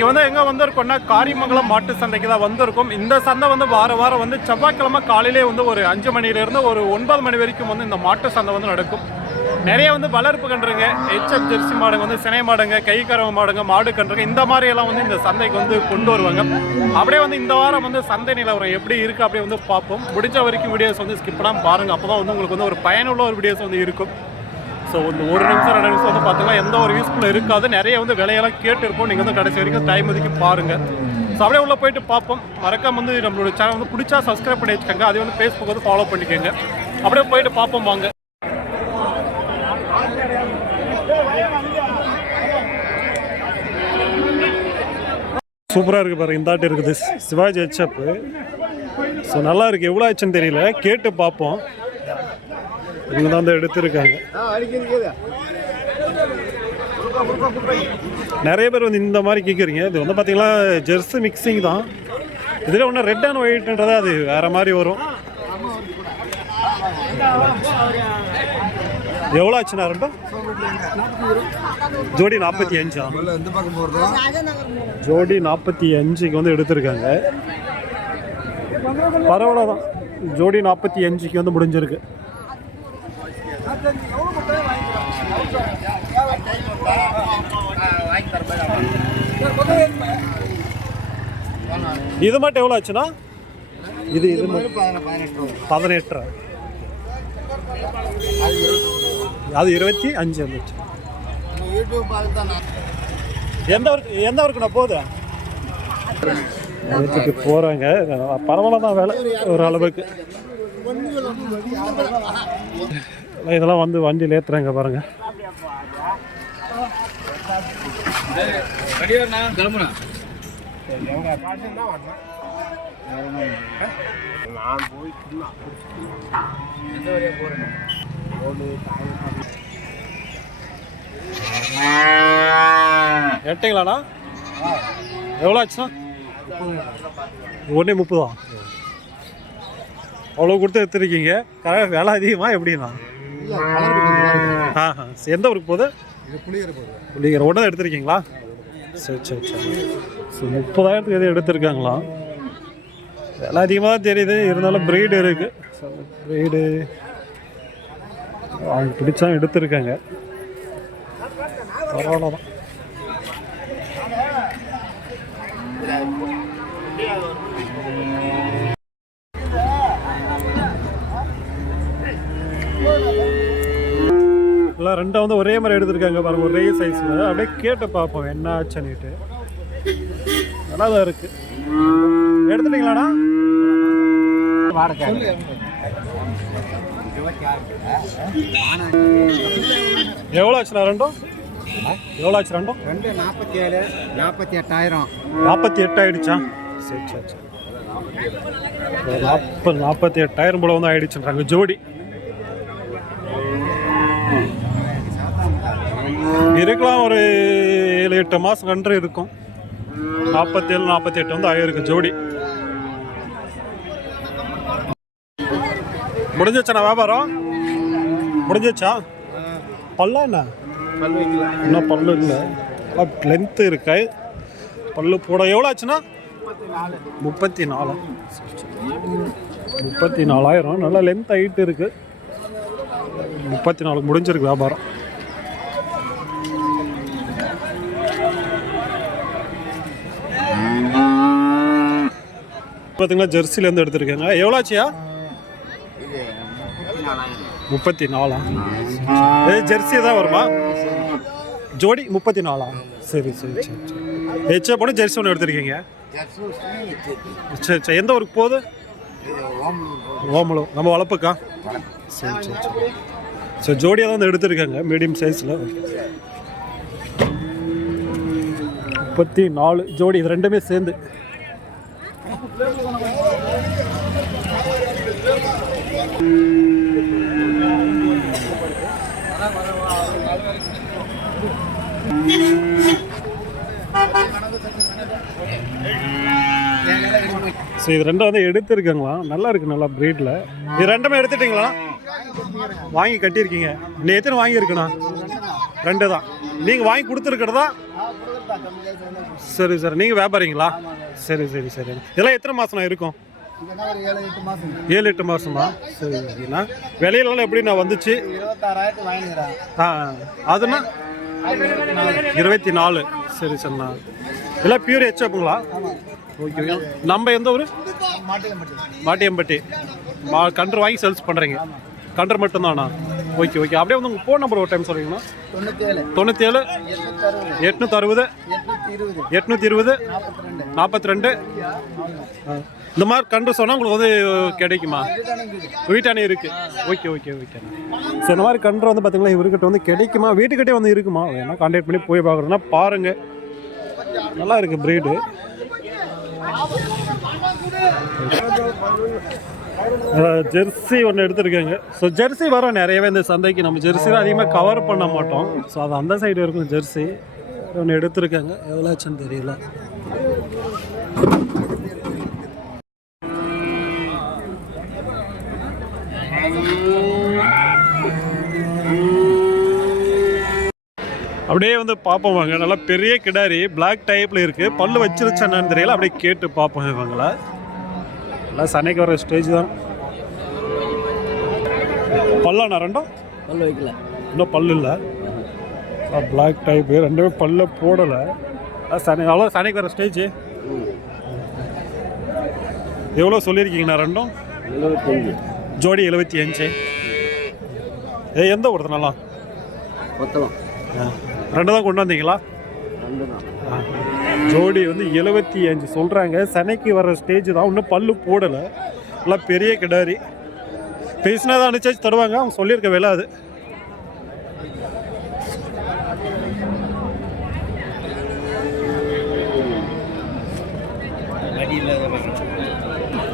இங்கே வந்து எங்கே வந்திருக்கோம்னா காரிமங்கலம் மாட்டு சந்தைக்கு தான் வந்திருக்கோம். இந்த சந்தை வந்து வார வாரம் வந்து செவ்வாய்க்கிழமை காலையிலே வந்து ஒரு அஞ்சு மணிலேருந்து ஒரு ஒன்பது மணி வரைக்கும் வந்து இந்த மாட்டு சந்தை வந்து நடக்கும். நிறைய வந்து வளர்ப்பு கன்றுங்க. ஹெச்எஃப் ஜெர்சி மாடுங்க வந்து சினை மாடுங்க கை மாடுங்க மாடு கன்றுங்க இந்த மாதிரி எல்லாம் வந்து இந்த சந்தைக்கு வந்து கொண்டு வருவாங்க. அப்படியே வந்து இந்த வாரம் வந்து சந்தை நிலவரம் எப்படி இருக்குது அப்படியே வந்து பார்ப்போம். முடிஞ்ச வரைக்கும் வீடியோஸ் வந்து ஸ்கிப் பண்ணாமல் பாருங்கள் அப்போ தான் வந்து உங்களுக்கு வந்து ஒரு பயனுள்ள ஒரு வீடியோஸ் வந்து இருக்கும். ஸோ இந்த ஒரு நிமிஷம் ரெண்டு நிமிஷம் வந்து பார்த்தீங்கன்னா எந்த ஒரு யூஸ்ஃபுல்லும் இருக்காது. நிறைய வந்து விலையெல்லாம் கேட்டு இருப்போம் நீங்கள் வந்து கடைசி வரைக்கும் டைம் ஒதுக்கி பாருங்கள் ஸோ அப்படியே உள்ளே போயிட்டு பார்ப்போம். மறக்காம வந்து நம்மளோட சேனல் வந்து பிடிச்சா சப்ஸ்கிரைப் பண்ணி வச்சுக்கோங்க. அதே வந்து ஃபேஸ்புக் வந்து ஃபாலோ பண்ணிக்கோங்க. அப்படியே போயிட்டு பார்ப்போம் வாங்க. சூப்பராக இருக்குது பாருங்க. இந்தாட்டி இருக்குது. சிவாஜி ஹெச்அப்பு ஸோ நல்லா இருக்குது எவ்வளோ ஆச்சுன்னு தெரியல. கேட்டு பார்ப்போம். இவங்க தான் வந்து எடுத்திருக்காங்க. நிறைய பேர் வந்து இந்த மாதிரி கேட்குறீங்க இது வந்து பார்த்தீங்கன்னா ஜெர்சி மிக்சிங் தான். இதில் ஒன்று ரெட் அண்ட் ஒயிட்ன்றதா அது வேற மாதிரி வரும். எவ்வளோ ஆச்சுண்ணா ரெண்டும் ஜோடி நாற்பத்தி அஞ்சா? ஜோடி நாற்பத்தி அஞ்சுக்கு வந்து எடுத்திருக்காங்க. பரவாயில்ல தான். ஜோடி நாற்பத்தி அஞ்சுக்கு வந்து முடிஞ்சிருக்கு. இது மட்டும் எவ்வளோ ஆச்சுன்னா? இது இது பதினெட்டு அது இருபத்தி அஞ்சு வந்துச்சு. எந்த ஊருக்கு எந்த நான் போகுது? இடத்துக்கு போகிறாங்க பரவாயில்ல தான் வேலை ஒரு அளவுக்கு. இதெல்லாம் வந்து வண்டியில் ஏற்றுறாங்க பாருங்கள் எட்டிங்களாண்ணா? எவ்வளோ ஆச்சுண்ணா ஒன்றே முப்பதா? அவ்வளோ கொடுத்து எடுத்துருக்கீங்க. கரெக்டாக விலை அதிகமாக எப்படிண்ணா? ஆ. எந்த ஊருக்கு போகுது? புளியர் ஒன்று எடுத்திருக்கீங்களா? சரி சரி சரி. ஸோ முப்பதாயிரத்துக்கு எதுவும் எடுத்திருக்காங்களா? விலை அதிகமாக தெரியுது. இருந்தாலும் ப்ரீடு இருக்குது ப்ரீடு அவங்க பிடிச்சா எடுத்திருக்காங்க. பரவாயில்ல தான். எல்லாம் ரெண்டும் வந்து ஒரே மாதிரி எடுத்திருக்காங்க பாருங்க ஒரே சைஸில் அப்படியே கேட்டு பார்ப்போம் என்ன ஆச்சுன்னுட்டு நல்லா தான் இருக்கு. எடுத்துட்டீங்களாண்ணா? எவ்வளோ ஆச்சுண்ணா ரெண்டும்? எவ்வளோ ஆச்சு ரெண்டும்? ரெண்டு நாற்பத்தி ஏழு நாற்பத்தி எட்டாயிரம் நாற்பத்தி எட்டு ஆயிடுச்சா சரி சரி சரி. நாற்பது நாற்பத்தி எட்டாயிரம் போல வந்து ஆயிடுச்சுன்றாங்க ஜோடி. இருக்கலாம் ஒரு ஏழு எட்டு மாதம் கன்று இருக்கும். நாற்பத்தேழு நாற்பத்தி எட்டு வந்து ஆயிருக்கு ஜோடி. முடிஞ்சிச்சா வியாபாரம்? முடிஞ்சிச்சா பல்லா என்ன? இன்னும் பல்லு இல்லை. லென்த்து இருக்கு. பல்லு போட எவ்வளோ ஆச்சுன்னா? முப்பத்தி நாலு முப்பத்தி நாலாயிரம் நல்லா லென்த் ஹைட் இருக்குது முப்பத்தி நாலு முடிஞ்சிருக்கு வியாபாரம். பார்த்தீங்கன்னா ஜெர்சிலேருந்து எடுத்திருக்காங்க. எவ்வளோச்சியா முப்பத்தி நாலா ஏ ஜெர்சி தான் வருமா? ஜோடி முப்பத்தி நாலா சரி சரி சரி. சரி ஹெச்ஏ போட ஜெர்சி ஒன்று எடுத்திருக்கீங்க? சரி சரி. எந்த ஊருக்கு போகுது? ஓமலூர். நம்ம வளர்ப்புக்கா? சரி சரி சரி. ஸோ ஜோடியாக தான் வந்து எடுத்திருக்காங்க மீடியம் சைஸில். முப்பத்தி நாலு ஜோடி இது ரெண்டுமே சேர்ந்து. ஸோ இது ரெண்டும் வந்து எடுத்திருக்காங்களா? நல்லா இருக்கு நல்லா ப்ரீடில் இது ரெண்டுமே எடுத்துட்டீங்களா? வாங்கி கட்டியிருக்கீங்க. நீ எத்தனை வாங்கியிருக்கணும்? ரெண்டு தான். நீங்கள் வாங்கி கொடுத்துருக்கிறதா? சரி சார். நீங்கள் வியாபாரிங்களா? சரி சரி சரி. இதெல்லாம் எத்தனை மாதம்ண்ணா இருக்கும்? ஏழு எட்டு மாதமா சரி சரிண்ணா. விலையெல்லாம் எப்படி நான் வந்துச்சு? ஆ அதுனா இருபத்தி நாலு சரி சரிண்ணா. எல்லாம் பியூர் ஹெச்அப்புங்களா ஓகே ஓகே நம்ம எந்த ஊர்? மாட்டியம்பட்டி. மா கன்று வாங்கி சேல்ஸ் பண்ணுறீங்க கன்று மட்டும்தாண்ணா ஓகே ஓகே. அப்படியே வந்து உங்கள் ஃபோன் நம்பர் ஒரு டைம் சொல்கிறீங்களா தொண்ணூற்றி ஏழு தொண்ணூற்றி ஏழு எட்நூத்தி அறுபது எட்நூற்றி அறுபது எட்நூற்றி இருபது நாற்பத்தி ரெண்டு இந்த மாதிரி கன்று சொன்னால் உங்களுக்கு வந்து கிடைக்குமா? வீட்டானே இருக்குது ஓகே ஓகே ஓகே. ஸோ இந்த மாதிரி கன்று வந்து பார்த்தீங்கன்னா இவர்கிட்ட வந்து கிடைக்குமா? வீட்டுக்கிட்டே வந்து இருக்குமா? வேணா கான்டாக்ட் பண்ணி போய் பார்க்குறோன்னா பாருங்கள் நல்லா இருக்குது ப்ரீடு ஜெர்சி ஒன்று எடுத்திருக்காங்க. ஸோ ஜெர்சி வரும் நிறையவே. இந்த சந்தைக்கு நம்ம ஜெர்சியில் அதிகமாக கவர் பண்ண மாட்டோம். ஸோ அது அந்த சைடு இருக்கும் ஜெர்சி ஒன்று எடுத்திருக்காங்க. எவ்வளோச்சுன்னு தெரியல. அப்படியே வந்து பார்ப்போம் வாங்க. நல்லா பெரிய கிடாரி பிளாக் டைப்பில் இருக்குது பல்லு வச்சிருச்சு என்னன்னு தெரியல. அப்படியே கேட்டு பார்ப்போம் இவங்கள. எல்லாம் சனைக்கு வர ஸ்டேஜ் தான். பல்லாண்ணா ரெண்டும்? பல்லு வைக்கல. இன்னும் பல்லு இல்லை. பிளாக் டைப்பு ரெண்டுமே பல்ல போடலை. சனை அவ்வளோ சனைக்கு வர ஸ்டேஜ்? எவ்வளோ சொல்லியிருக்கீங்கண்ணா ரெண்டும்? எழுபத்தஞ்சு ஜோடி எழுபத்தி அஞ்சு. ஏ எந்த ஊருது நல்லா மொத்தம் ரெண்டு தான் கொண்டு வந்தீங்களா? ரெண்டு தான். ஜோடி வந்து எழுபத்தி அஞ்சு சொல்கிறாங்க சென்னைக்கு வர ஸ்டேஜ் தான். இன்னும் பல்லு போடலை. எல்லாம் பெரிய கிடாரி. பேசினா தான் அனுச்சாச்சு தருவாங்க. அவங்க சொல்லியிருக்க விலை அது.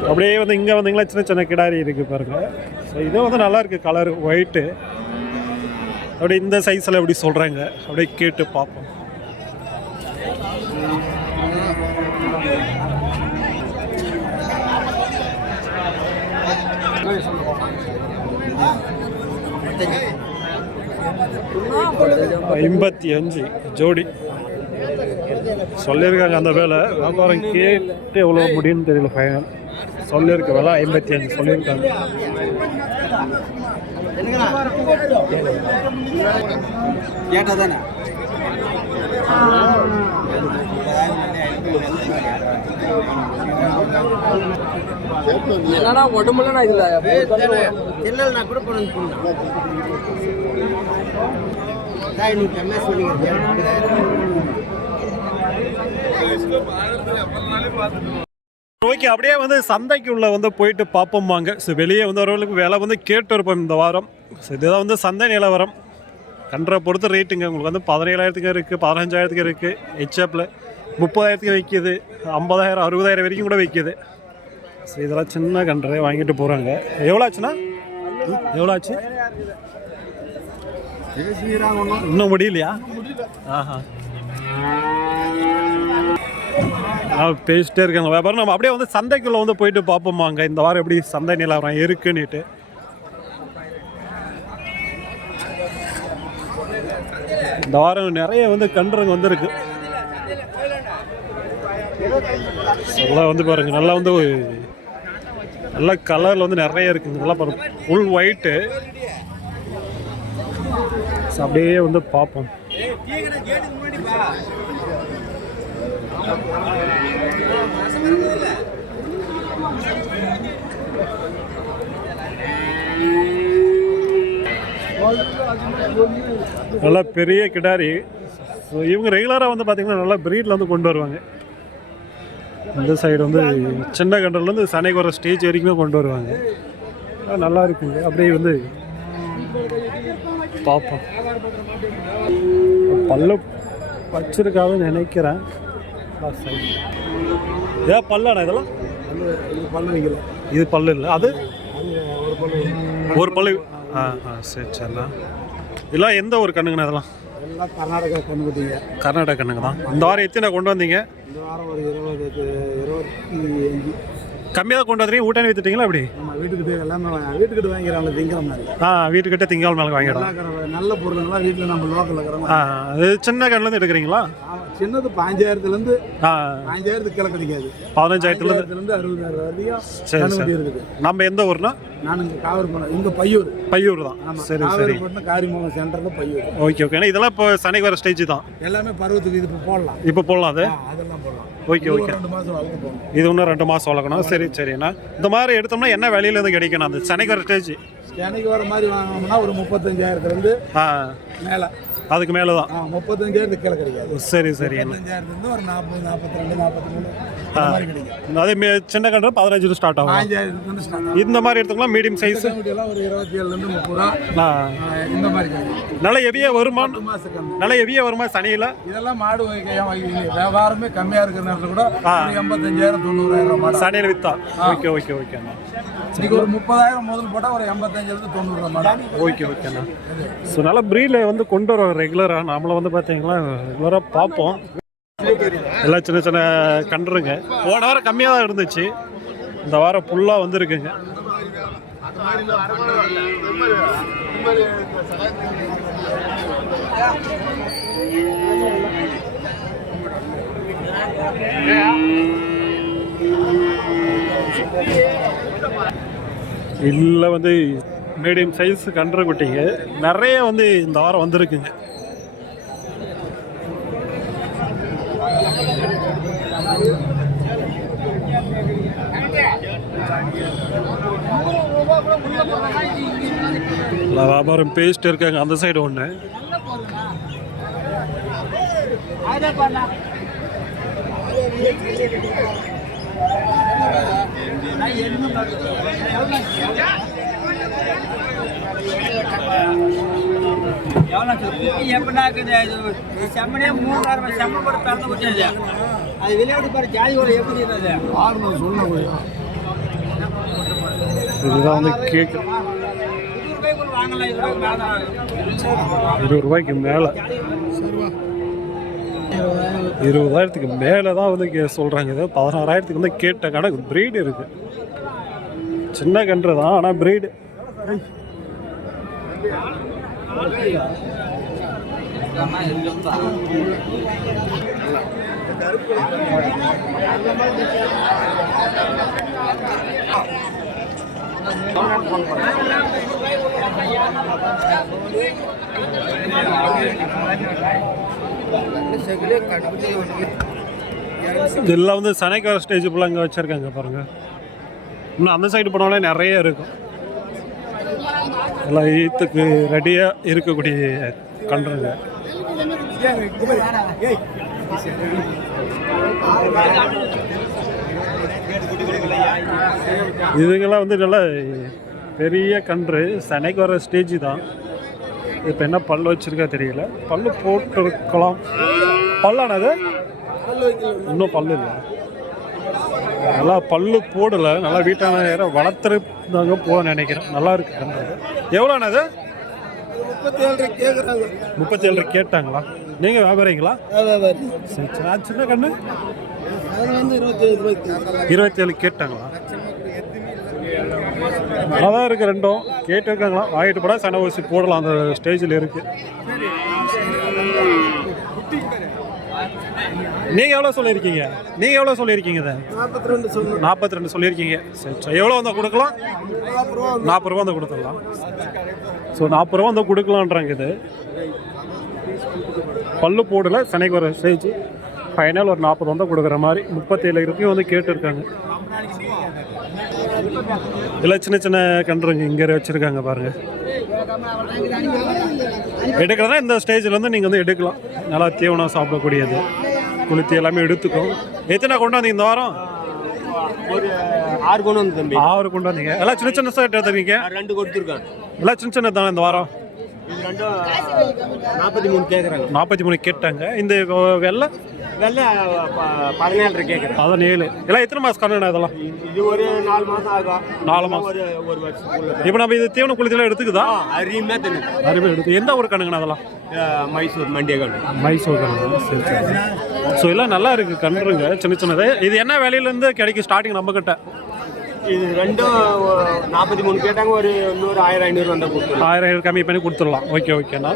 அப்படியே வந்து இங்கே வந்தீங்களா? சின்ன சின்ன கிடாரி இருக்குது பாருங்க. ஸோ இது வந்து நல்லாயிருக்கு கலர் ஒயிட்டு அப்படியே இந்த சைஸில் எப்படி சொல்கிறாங்க அப்படியே கேட்டு பார்ப்போம். ஐம்பத்தி அஞ்சு. ஜோடி. சொல்லியிருக்காங்க அந்த வேலை. வியாபாரம் கேட்டு எவ்வளோ முடியும்னு தெரியல ஃபைனல் சொல்லியிருக்க வேலை ஐம்பத்தி அஞ்சு. சொல்லியிருக்காங்க. கேட்டா என்னன்னா உடம்புல நான் இதுல நான் கூட சொல்லுங்க ஓகே அப்படியே வந்து சந்தைக்கு உள்ள வந்து போயிட்டு பார்ப்போம் வாங்க. ஸோ வெளியே வந்து வரவங்களுக்கு விலை வந்து கேட்டு இருப்போம் இந்த வாரம். ஸோ இதுதான் வந்து சந்தை நிலவரம். கன்றை பொறுத்து ரேட்டுங்க உங்களுக்கு வந்து பதினேழாயிரத்துக்கு இருக்குது பதினஞ்சாயிரத்துக்கு இருக்குது ஹெச்எப்பில் முப்பதாயிரத்துக்கு விற்கிது ஐம்பதாயிரம் அறுபதாயிரம் வரைக்கும் கூட விற்கிது ஸோ இதெல்லாம் சின்ன கன்றை வாங்கிட்டு போகிறாங்க எவ்வளோ ஆச்சுண்ணா எவ்வளோ ஆச்சு இன்னும் முடியலையா? ஆஹா. பேசிட்டே இருக்காங்க. வியாபாரம் நம்ம அப்படியே வந்து சந்தைக்குள்ளே வந்து போயிட்டு பார்ப்போம் அங்கே. இந்த வாரம் எப்படி சந்தை நிலவரம் இருக்குன்னுட்டு. இந்த வாரம் நிறைய வந்து கன்றுங்க வந்திருக்கு. நல்லா வந்து பாருங்க நல்லா வந்து நல்லா கலரில் வந்து நிறைய இருக்குங்க நல்லா பாருங்க ஃபுல் ஒயிட்டு அப்படியே வந்து பார்ப்போம். நல்லா பெரிய கிடாரி. ஸோ இவங்க ரெகுலராக வந்து பார்த்தீங்கன்னா நல்லா ப்ரீடில் வந்து கொண்டு வருவாங்க. இந்த சைடு வந்து சின்ன கண்டர்லேருந்து சனைக்கு வர ஸ்டேஜ் வரைக்குமே கொண்டு வருவாங்க. நல்லா இருக்குங்க அப்படியே வந்து பார்ப்போம். பல்லு வச்சிருக்காதுன்னு நினைக்கிறேன். ஏன் பல்லாடா இதெல்லாம்? இது பல்லு இது பல்லு இல்லை. அது? ஒரு பல்லு. ஒரு பல்லு ஆ ஆ சரி சரிண்ணா இதெல்லாம் எந்த ஒரு கண்ணுங்கண்ணா இதெல்லாம்? எல்லாம் கர்நாடகா கண்ணுக்குட்டிங்க. கர்நாடகா கண்ணுங்க தான். இந்த வாரம் எத்தனை கொண்டு வந்தீங்க? இந்த வாரம் ஒரு இருபது இருபத்தி அஞ்சு. கம்மியாக கொண்டு வந்துறீங்க ஊட்டானி வித்துட்டீங்களா அப்படி? ஆமாம் வீட்டுக்கிட்ட எல்லாமே வீட்டுக்கிட்ட வாங்கிக்கிறாங்க திங்கிற ஆ வீட்டுக்கிட்ட திங்கால் மேலே வாங்கிடலாம். நல்லா பொருளுங்களாம் வீட்டில் நம்ம லோக்கலில் இருக்கிறவங்க ஆ. அது சின்ன கண்ணிலேருந்து எடுக்கிறீங்களா? சின்னது பாஞ்சாயிரத்துலேருந்து பாஞ்சாயிரத்துக்கு கீழே கிடைக்காது. பதினஞ்சாயிரத்துலேருந்து அறுபதாயிரம் சரி இருக்குது. நம்ம எந்த ஊர்னா? நான் இங்கே காவல் பண்ண இங்கே பையூர். பையூர் தான். சரி சரி. காவேரி காரிமங்கலம் சென்டரில் பையூர். Okay okay. ஏன்னா இதெல்லாம் இப்போ சனிக்கு வர ஸ்டேஜ் தான். எல்லாமே பருவத்துக்கு இது இப்போ போடலாம். இப்போ போடலாம் அது? அதெல்லாம் போடலாம். Okay okay. ரெண்டு மாதம் வளர்க்க போகணும் இது இன்னும் ரெண்டு மாதம் வளர்க்கணும். சரி சரிண்ணா இந்த மாதிரி எடுத்தோம்னா என்ன விலையில இருந்து கிடைக்கணும்? அந்த சனிக்கு வர ஸ்டேஜ் எனக்கு வர மாதிரி வாங்கினோம்னா ஒரு முப்பத்தஞ்சாயிரத்துலேருந்து மேலே. அதுக்கு மேலே தான் முப்பத்தஞ்சாயிரத்துக்கு கீழே கிடைக்காது. சரி சரி. முப்பத்தஞ்சாயிரத்துலேருந்து ஒரு நாற்பது நாற்பத்தி ரெண்டு நாற்பத்தி மூணு கிடைக்கும். அதே சின்ன கன்று பதினஞ்சு ஸ்டார்ட் ஆகும். இந்த மாதிரி எடுத்துக்கலாம் மீடியம் சைஸ் ஒரு இருபத்தி ஏழுலேருந்து முப்பது ரூபா. இந்த மாதிரி நல்ல ஹெவியாக வருமா? நல்ல ஹெவியாக வருமா சனியில்? இதெல்லாம் மாடு வியாபாரமே கம்மியாக இருக்கிற நேரத்தில் கூட எண்பத்தஞ்சாயிரம் தொண்ணூறாயிரம் சனியில் வித்தா. ஓகே ஓகே ஓகேண்ணா இன்னைக்கு ஒரு முப்பதாயிரம் முதல் போட்டால் ஒரு எண்பத்தஞ்சிலிருந்து தொண்ணூறு ரூபா ஓகே ஓகேண்ணா ஸோ நல்லா ப்ரீடில் வந்து கொண்டு வரோம் ரெகுலராக நம்மளை வந்து பார்த்தீங்கன்னா ரெகுலராக பார்ப்போம். எல்லாம் சின்ன சின்ன கன்றுங்க. போன வாரம் கம்மியாக தான் இருந்துச்சு. இந்த வாரம் ஃபுல்லாக வந்துருக்குங்க. இல்லை வந்து மீடியம் சைஸ் கன்று குட்டிங்க. நிறைய வந்து இந்த வாரம் வந்திருக்குங்க. வியாபாரம் பேசிட்டு இருக்காங்க. அந்த சைடு ஒன்று எவ்வளோ குட்டி இருக்குது அது செம்மனே மூணாயிரம் செம்ம கூட பிறந்து அது விளையாட்டு பாரு ஜாதி கூட எப்படி இருந்தது ஆறுநூறு இதுதான் வந்து கேக்கு இருபது ரூபாய்க்கு மேலே. இருபதாயிரத்துக்கு மேலே தான் வந்து கே சொல்கிறாங்க இது பதினாறாயிரத்துக்கு வந்து கேட்ட கணக்கு ப்ரீடு இருக்குது சின்ன கன்று தான் ஆனால் ப்ரீடு இதெல்லாம் வந்து சனைக்கார ஸ்டேஜ் ஃபுல்லாக இங்கே வச்சுருக்காங்க பாருங்கள் இன்னும் அந்த சைடு போனாலே நிறைய இருக்கும். எல்லாம் ஈத்துக்கு ரெடியாக இருக்கக்கூடிய கன்றுங்க. இதுங்கெல்லாம் வந்து நல்லா பெரிய கன்று. சனைக்கு வர ஸ்டேஜ் தான். இப்போ என்ன பல்லு வச்சிருக்கா தெரியல. பல்லு போட்டிருக்கலாம். பல்லானது? இன்னும் பல்லு இல்லை. நல்லா பல்லு போடலை. நல்லா வீட்டான நேரம் வளர்த்துருந்தாங்க போல நினைக்கிறேன். நல்லா இருக்கு கன்று எவ்வளோண்ணது முப்பத்தி ஏழு கேட்டாங்களா? நீங்கள் வியாபாரிங்களா? சரி சின்ன கண்ணு? இருபத்தி ஏழு கேட்டாங்களா? நல்லா தான் இருக்குது ரெண்டும். கேட்டிருக்காங்களா? வாங்கிட்டு போட. சன ஊசி போடலாம். அந்த ஸ்டேஜில் இருக்கு. நீங்கள் எவ்வளோ சொல்லியிருக்கீங்க? நீங்கள் எவ்வளோ சொல்லியிருக்கீங்க இதை? நாற்பத்தி ரெண்டு சொல்லணும் நாற்பத்தி ரெண்டு சொல்லியிருக்கீங்க. சரி எவ்வளோ வந்தால் கொடுக்கலாம்? நாற்பது ரூபா வந்து. கொடுத்துடலாம். ஸோ நாற்பது ரூபா வந்து கொடுக்கலான்றாங்க இது. பல்லு போடல. சனைக்கு வர ஸ்டேஜ் ஃபைனல் ஒரு நாற்பது வந்து கொடுக்குற மாதிரி முப்பத்தேழு இருக்கையும் வந்து கேட்டிருக்காங்க. இதில் சின்ன சின்ன கன்றுங்க இங்கே வச்சுருக்காங்க பாருங்கள் எடுக்கிறதா இந்த ஸ்டேஜில் வந்து நீங்கள் வந்து எடுக்கலாம். நல்லா தீவனம் சாப்பிடக்கூடியது. குளித்து எல்லாமே எடுத்துக்கும். எத்தனை கொண்டாந்து இந்த வாரம்? ஒரு ஆறு கொண்டு வந்து தம்பி. ஆறு கொண்டு வந்தீங்க. எல்லாம் சின்ன சின்ன சார் எடுத்துருக்கீங்க? ரெண்டு கொடுத்துருக்கேன். எல்லாம் சின்ன சின்ன தானே இந்த வாரம்? நாற்பத்தி மூணு கேட்குறாங்க நாற்பத்தி மூணு கேட்டாங்க. இந்த வெள்ளை? ப- பதினேழு கேட்குறேன் பதினேழு. எல்லாம் எத்தனை மாதம் கண்ணு இதெல்லாம்? இது ஒரு நாலு மாதம் ஆகும். நாலு மாதம் ஒரு ஒரு வருஷத்துக்குள்ள இப்போ நம்ம இது தீவன குளித்தெல்லாம் எடுத்துக்குதா? அருமையாக தண்ணி அருமை எடுத்து எந்த ஊர் கண்ணுங்கண்ணா அதெல்லாம் மைசூர் மண்டியகாடு. மைசூர் கண்ணு சரி சரி. ஸோ எல்லாம் நல்லா இருக்குது கன்றுங்க சின்ன சின்னது. இது என்ன விலையிலேருந்து கிடைக்கும் ஸ்டார்டிங் நம்மக்கிட்ட இது ரெண்டும் நாற்பத்தி மூணு கேட்டாங்க ஒரு நூறு ஆயிரம் ஐநூறு வந்தால் கொடுத்துருவோம் ஆயிரம் ஐநூறு கம்மி பண்ணி கொடுத்துடலாம். ஓகே ஓகேண்ணா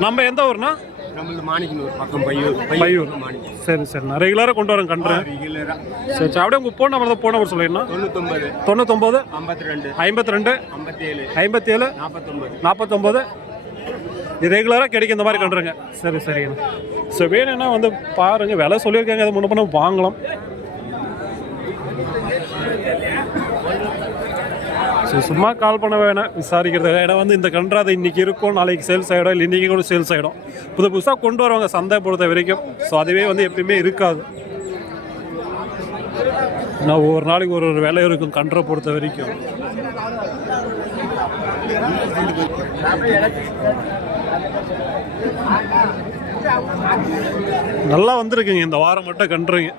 நம்ம எந்த ஊர்னா நம்மளது மாணிக்கனூர் பக்கம் பையூர் பையூர் மாணிக்கம் சரி சரிண்ணா ரெகுலராக கொண்டு வரேன் கண்டுறேன் ரெகுலராக சரி சரி. அப்படியே உங்கள் ஃபோன் நம்பர் தான் ஃபோன் நம்பர் சொல்லிடணும் தொண்ணூத்தொம்பது தொண்ணூத்தொம்பது ஐம்பத்தி ரெண்டு ஐம்பத்தி ரெண்டு ஐம்பத்தேழு. ஐம்பத்தேழு நாற்பத்தொம்பது நாற்பத்தொம்பது இது ரெகுலராக கிடைக்கும் இந்த மாதிரி கண்டுருங்க சரி சரிங்கண்ணா ஸோ வேணும்னா வந்து பாருங்கள் விலை சொல்லியிருக்காங்க. அதை முன்ன பண்ண வாங்கலாம். ஸோ சும்மா கால் பண்ண வேணாம். விசாரிக்கிறது. இடம் வந்து இந்த கன்றாது இன்னைக்கு இருக்கும். நாளைக்கு சேல்ஸ் ஆகிடும் இல்லை இன்றைக்கி கூட சேல்ஸ் ஆகிடும் புது புதுசாக கொண்டு வருவாங்க சந்தை பொறுத்த வரைக்கும். ஸோ அதுவே வந்து எப்பயுமே இருக்காது. நான் ஒவ்வொரு நாளைக்கு ஒரு ஒரு வேலை இருக்கும் கன்றை பொறுத்த வரைக்கும். நல்லா வந்திருக்குங்க. இந்த வாரம் மட்டும் கன்றுங்க.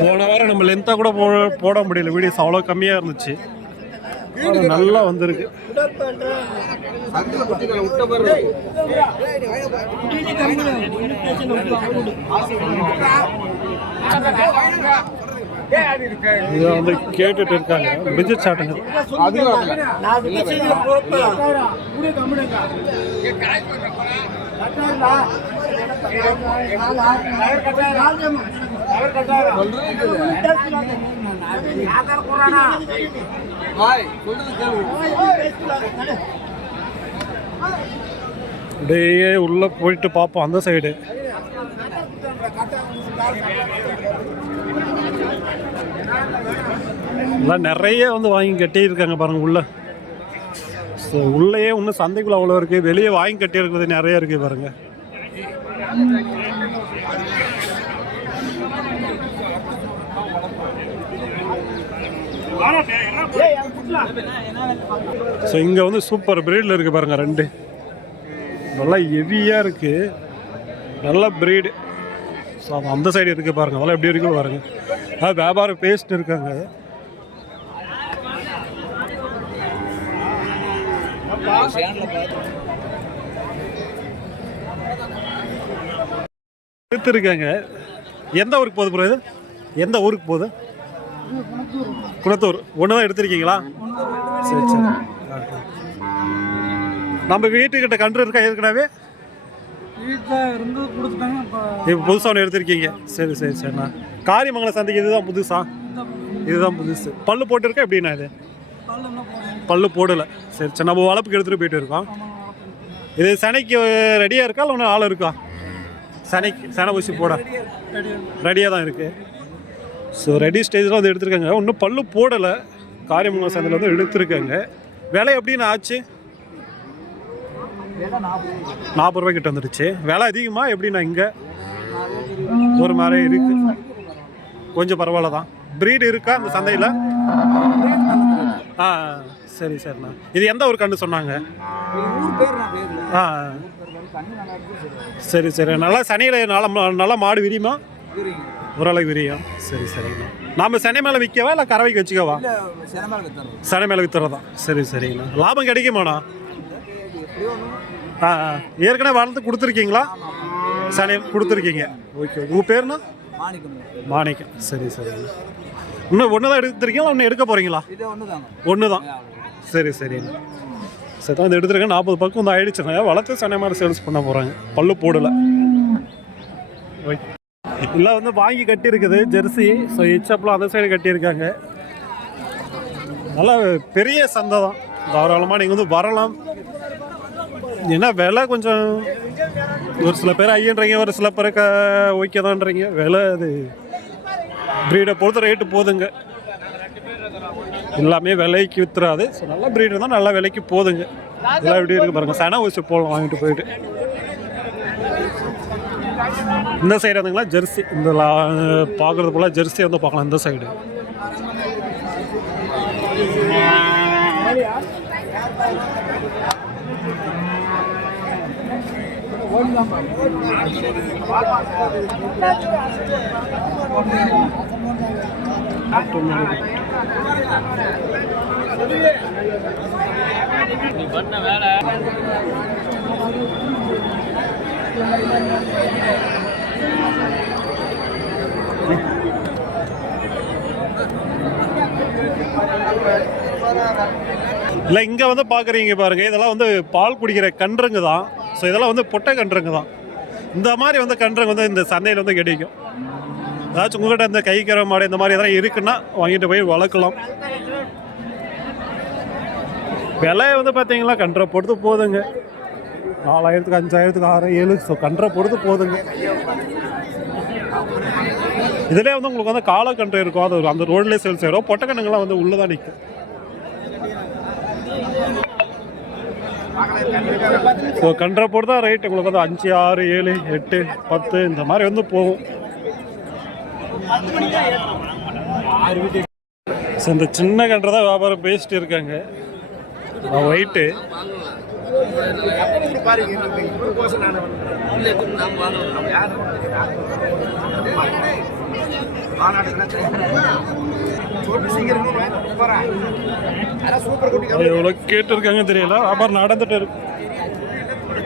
போன வாரம் நம்ம லென்த்தாக கூட போ போட முடியல. வீடியோஸ் அவ்வளோ கம்மியாக இருந்துச்சு. நல்லா வந்திருக்கு. இதை வந்து கேட்டுட்டு இருக்காங்க. பிஜெட் சாட்டுங்க. அப்படியே உள்ள போயிட்டு பார்ப்போம் அந்த சைடு எல்லாம் நிறைய வந்து வாங்கி கட்டியிருக்காங்க பாருங்கள் உள்ள. ஸோ உள்ளேயே இன்னும் சந்தைக்குள்ள அவ்வளோ இருக்குது வெளியே வாங்கி கட்டியிருக்கிறது நிறைய இருக்குது பாருங்கள் ஸோ இங்கே வந்து சூப்பர் பிரீடில் இருக்குது பாருங்கள் ரெண்டு. நல்லா ஹெவியாக இருக்குது நல்ல பிரீடு ஸோ அந்த சைடு இருக்குது பாருங்கள் அதெல்லாம் எப்படி இருக்கு பாருங்கள் வியாபாரம் பேசிட்டு இருக்காங்க. இருக்காங்க எந்த ஊருக்கு போகுது ப்ரோ இது? எந்த ஊருக்கு போகுது? குணத்தூர். ஒன்று தான் எடுத்திருக்கீங்களா? சரி சரி. நம்ம வீட்டுக்கிட்ட கன்று இருக்கா ஏற்கனவே? வீட்டில் இருந்து கொடுத்துட்டாங்க. இப்போ இப்போ புதுசாக ஒன்று எடுத்திருக்கீங்க. சரி சரி சரிண்ணா காரியமங்கலம் சந்தைக்கு இதுதான் புதுசா? இதுதான் புதுசு. பல்லு போட்டிருக்கா எப்படிண்ணா இது? பல்லு போடலை. சரி சரி நம்ம வளர்ப்புக்கு எடுத்துகிட்டு போயிட்டு இருக்கோம். இது சனைக்கு ரெடியாக இருக்கா இல்லை ஒன்று ஆள் இருக்கா? சனைக்கு சனை ஊசி போட. ரெடியாக தான் இருக்குது ஸோ ரெடி ஸ்டேஜில் வந்து எடுத்திருக்காங்க. இன்னும் பல்லு போடலை. காரியமங்கலம் சந்தையில் வந்து எடுத்திருக்காங்க. விலை எப்படின்னு ஆச்சு? நாற்பது ரூபாய் கிட்ட வந்துடுச்சு. விலை அதிகமா? எப்படிண்ணா இங்கே? ஒரு மாதிரி இருக்கு. கொஞ்சம் பரவாயில்ல தான் ப்ரீடு இருக்கா? அந்த சந்தையில்? ஆ சரி சரிண்ணா. இது எந்த ஒரு கண்டு சொன்னாங்க? ஆ சரி சரி. நல்லா சனியில் நல்லா நல்லா மாடு விரியுமா? ஓரளவுக்கு விரியும். சரி சரிங்கண்ணா நாம் சனி மேலே விற்கவா இல்லை கறவைக்கு வச்சுக்கவா? சனி மேலே வித்துறதா? சரி சரிங்கண்ணா லாபம் கிடைக்குமாண்ணா. ஏற்கனவே வளர்த்து கொடுத்துருக்கீங்களா? சனி கொடுத்துருக்கீங்க. ஓகே உங்கள் பேருண்ணா மாணிக்கம். சரி சரிங்கண்ணா இன்னும் ஒன்று தான் எடுத்துருக்கீங்களா ஒன்று எடுக்க போகிறீங்களா ஒன்று தான் சரி சரிண்ணா சரி தான் எடுத்துருக்கேன். நாற்பது பக்கம் வந்து ஆயிடுச்சுங்க வளர்த்து சனி மாதிரி சேல்ஸ் பண்ண போகிறாங்க பல்லு போடலை. ஓகே. இல்லை வந்து வாங்கி கட்டியிருக்குது. ஜெர்சி. ஸோ இச்சப்லாம் அந்த சைடு கட்டியிருக்காங்க. நல்லா பெரிய சந்தை தான். தாராளமாக நீங்கள் வந்து வரலாம். ஏன்னா விலை கொஞ்சம்? ஒரு சில பேர் ஐயன்றீங்க ஒரு சில பேர் க ஓகே தான்றீங்க விலை அது ப்ரீடை பொறுத்த ரேட்டு போதுங்க. எல்லாமே விலைக்கு வித்துறாது. ஸோ நல்ல ப்ரீடு தான் நல்ல விலைக்கு போதுங்க. இதெல்லாம் எப்படி இருக்கு பாருங்கள் சன வச்சு போகலாம் வாங்கிட்டு போயிட்டு. இந்த சைடு வந்துங்களா? ஜெர்சி. இந்த பார்க்குறது போல் ஜெர்சி வந்து பார்க்கலாம் இந்த சைடு இல்லை இங்கே வந்து பார்க்குறீங்க பாருங்கள் இதெல்லாம் வந்து பால் குடிக்கிற கன்றுங்க தான். ஸோ இதெல்லாம் வந்து பொட்டை கன்றுங்க தான். இந்த மாதிரி வந்து கன்றுங்க வந்து இந்த சந்தையில் வந்து கிடைக்கும். ஏதாச்சும் உங்கள்கிட்ட இந்த கைக்கிற மாடு இந்த மாதிரி எதனா இருக்குன்னா வாங்கிட்டு போய் வளர்க்கலாம். விலை வந்து பார்த்தீங்களா கன்றை பொறுத்து போதுங்க. நாலாயிரத்துக்கு அஞ்சாயிரத்துக்கு ஆறு ஏழு ஸோ கன்றை பொறுத்து போதுங்க. இதிலே வந்து உங்களுக்கு வந்து காலக்கன்று இருக்கும். அது அந்த ரோட்லேயே சேல்ஸ் ஆயிடும். பொட்டக்கண்ணுங்கள்லாம் வந்து உள்ளே தான் நிற்கும் ஸோ கன்றை பொறுத்து தான் ரேட் உங்களுக்கு வந்து அஞ்சு ஆறு ஏழு எட்டு பத்து இந்த மாதிரி வந்து போகும். ஸோ இந்த சின்ன கன்றை தான் வியாபாரம் பேசிட்டு இருக்காங்க. ஒயிட்டு எவ்வளோ கேட்டிருக்காங்க தெரியல. வியாபாரம் நடந்துட்டு இருக்கு.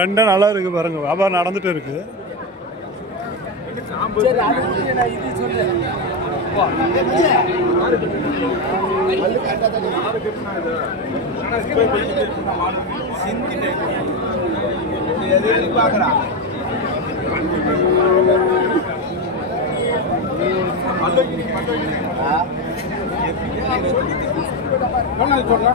ரெண்டும் நல்லா இருக்கு பாருங்க. வியாபாரம் நடந்துட்டு இருக்கு. சொன்னா